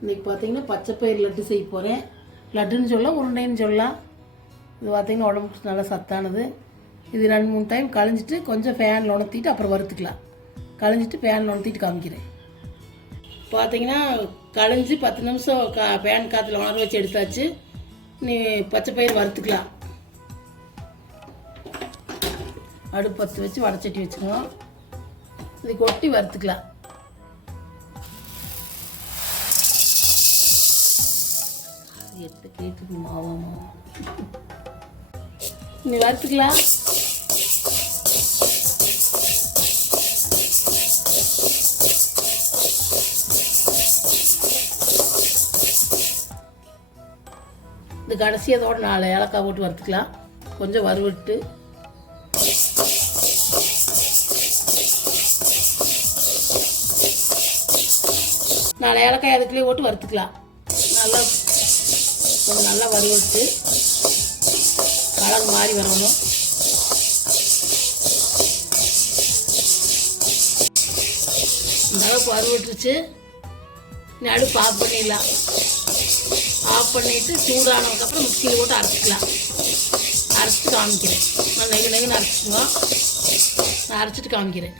இன்றைக்கி பார்த்தீங்கன்னா பச்சைப்பயிர் லட்டு செய்ய போகிறேன் லட்டுன்னு சொல்லலாம் உருண்டைன்னு சொல்லலாம் இது பார்த்தீங்கன்னா உடம்புக்கு நல்லா சத்தானது. இது ரெண்டு மூணு டைம் கழிஞ்சிட்டு கொஞ்சம் ஃபேனில் உணர்த்திட்டு அப்புறம் வறுத்துக்கலாம். களைஞ்சிட்டு ஃபேனில் உணர்த்திட்டு காமிக்கிறேன். பார்த்தீங்கன்னா கழிஞ்சு பத்து நிமிஷம் கா ஃபேன் காற்றுல உணர வச்சு எடுத்தாச்சு. நீ பச்சைப்பயிர் வறுத்துக்கலாம். அடுப்பு பற்ற வச்சு வடச்சட்டி வச்சுக்கணும் இது கொட்டி வறுத்துக்கலாம். எட்டு கேட்டுக்கு மாவா மாவா நீ வறுத்துக்கலாம். இந்த கடைசி அதோட நாலு ஏலக்காய் போட்டு வறுத்துக்கலாம். கொஞ்சம் வறுவிட்டு. நாலு ஏலக்காய் அதுக்குள்ளேயே போட்டு வறுத்துக்கலாம். நல்லா கொஞ்சம் நல்லா வறுவிட்டு கலர் மாறி வரணும். இந்த அளவுக்கு வறுவிட்டுருச்சு நடுப்பு ஆஃப் பண்ணிடலாம். ஆஃப் பண்ணிவிட்டு சூடானதுக்கப்புறம் மிக்சியில் போட்டு அரைச்சிக்கலாம். அரைச்சிட்டு காமிக்கிறேன். நான் நெகு நெகுன்னு அரைச்சிக்குங்க. நான் அரைச்சிட்டு காமிக்கிறேன்.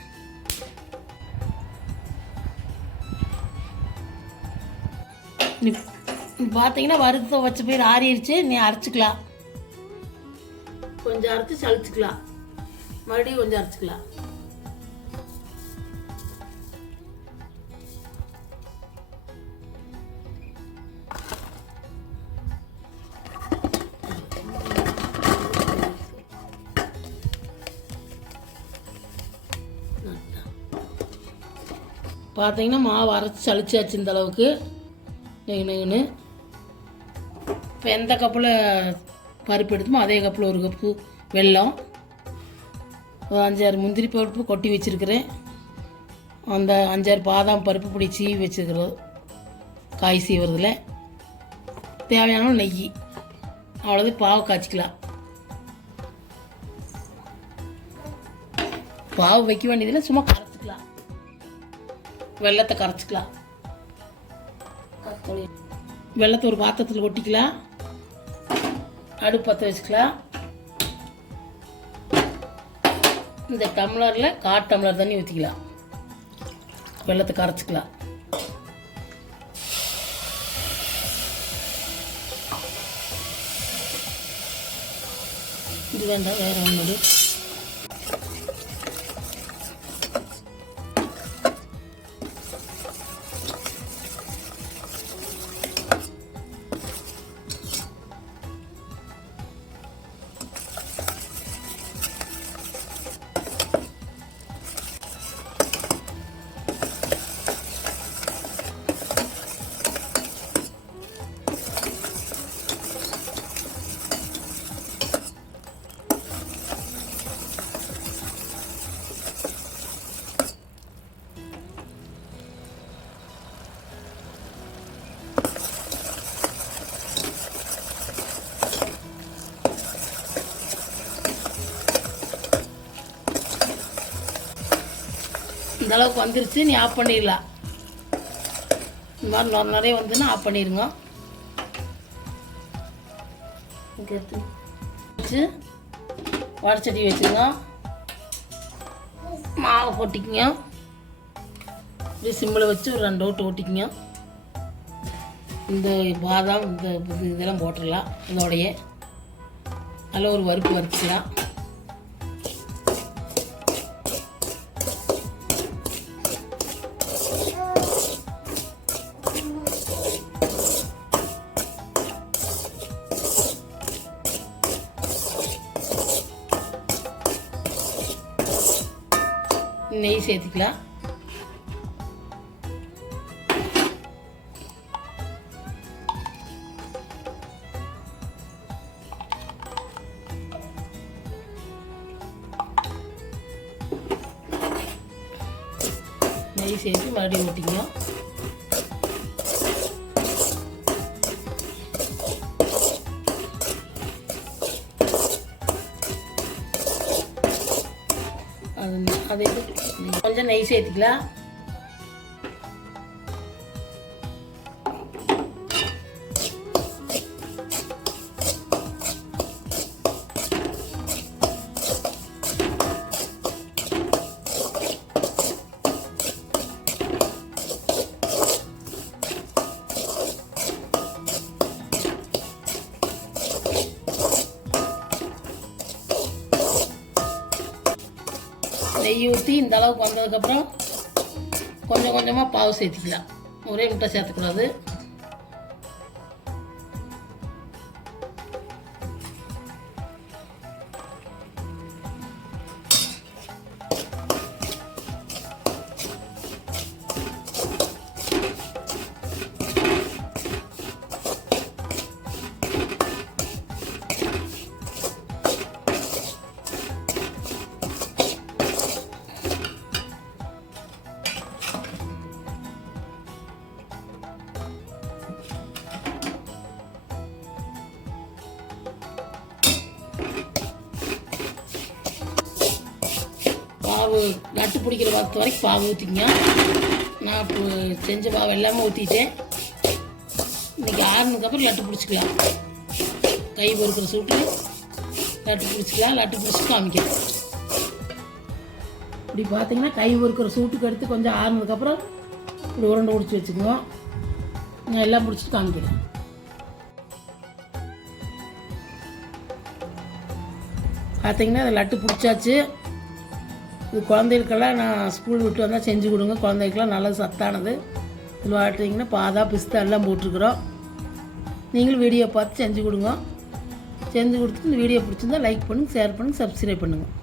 நீ பார்த்தீங்கன்னா வறுத்த வச்ச பேர் ஆறிடுச்சு நீ அரைச்சிக்கலாம். கொஞ்சம் அரைச்சி சளிச்சுக்கலாம். மறுபடியும் கொஞ்சம் அரைச்சிக்கலாம். பார்த்தீங்கன்னா மாவு அரைச்சி சளிச்சாச்சு இந்த அளவுக்கு. நெகு நெகுன்னு இப்போ எந்த கப்பில் பருப்பு எடுத்துமோ அதே கப்பில் ஒரு கப்பு வெல்லம். ஒரு அஞ்சாறு முந்திரி பருப்பு கொட்டி வச்சுருக்கிறேன். அந்த அஞ்சாறு பாதாம் பருப்பு பிடி சீவி வச்சுருக்கிறோம். காய் சீவுறதுல. தேவையான நெய். அவ்வளோது பாவு காய்ச்சிக்கலாம். பாவு வைக்க வேண்டியதில் சும்மா கரைச்சிக்கலாம். வெள்ளத்தை கரைச்சிக்கலாம். வெள்ளத்தை ஒரு பாத்திரத்தில் கொட்டிக்கலாம் அடுப்பு பற்ற வச்சுக்கலாம். இந்த டம்ளரில் கால் டம்ளர் தண்ணி ஊற்றிக்கலாம் வெள்ளத்தை கரைச்சிக்கலாம் இது வேண்டாம் வேறு ஒன்று இந்த அளவுக்கு வந்துருச்சு நீ ஆஃப் பண்ணிடலாம் இந்த மாதிரி நொற நிறைய வந்துன்னா ஆஃப் பண்ணிடுங்க வச்சு வடச்சட்டி வச்சுங்க மாவு போட்டிக்கங்க. இப்படி சிம்மில் வச்சு ஒரு ரெண்டு ஓட்டு ஓட்டிக்கிங்க. இந்த பாதாம் இந்த இது இதெல்லாம் போட்டுடலாம் இதோடைய. நல்ல ஒரு வறுப்பு வறுத்துக்கலாம். நெய் சேர்த்துக்கலாம். நெய் சேர்த்து மறுபடியும் ஊற்றிக்கணும் அது அதை கொஞ்சம் நெய் சேர்த்துக்கலாம். நெய் ஊற்றி இந்த அளவுக்கு வந்ததுக்கப்புறம் கொஞ்சம் கொஞ்சமாக பாவு சேர்த்திக்கலாம். ஒரே முட்டை சேர்த்துக்கூடாது. பாவு நட்டு பிடிக்கிற பத்து வரைக்கும் பாவு ஊற்றிங்க நான் இப்போ செஞ்ச பாவு எல்லாமே ஊற்றிட்டேன் இன்றைக்கி ஆறுனதுக்கப்புறம் லட்டு பிடிச்சிக்கலாம். கை பொறுக்கிற சூட்டு லட்டு பிடிச்சிக்கலாம் லட்டு பிடிச்சி காமிக்கிறேன் இப்படி பார்த்தீங்கன்னா கை பொறுக்கிற சூட்டுக்கு எடுத்து கொஞ்சம் ஆறுனதுக்கப்புறம் இப்படி உருண்டை பிடிச்சி வச்சுக்குவோம். நான் எல்லாம் பிடிச்சிட்டு காமிக்கிறேன். பார்த்தீங்கன்னா அது லட்டு பிடிச்சாச்சு. இது குழந்தைகளுக்கெல்லாம் நான் ஸ்கூல் விட்டு வந்தால் செஞ்சு கொடுங்க. குழந்தைகளுக்கெல்லாம் நல்ல சத்தானது. இதில் வாட்டிங்கன்னா பாதா பிஸ்தா எல்லாம் போட்டிருக்குறோம். நீங்களும் வீடியோ பார்த்து செஞ்சு கொடுங்க. செஞ்சு கொடுத்துட்டு இந்த வீடியோ பிடிச்சிருந்தா லைக் பண்ணுங்கள் ஷேர் பண்ணுங்கள் சப்ஸ்கிரைப் பண்ணுங்கள்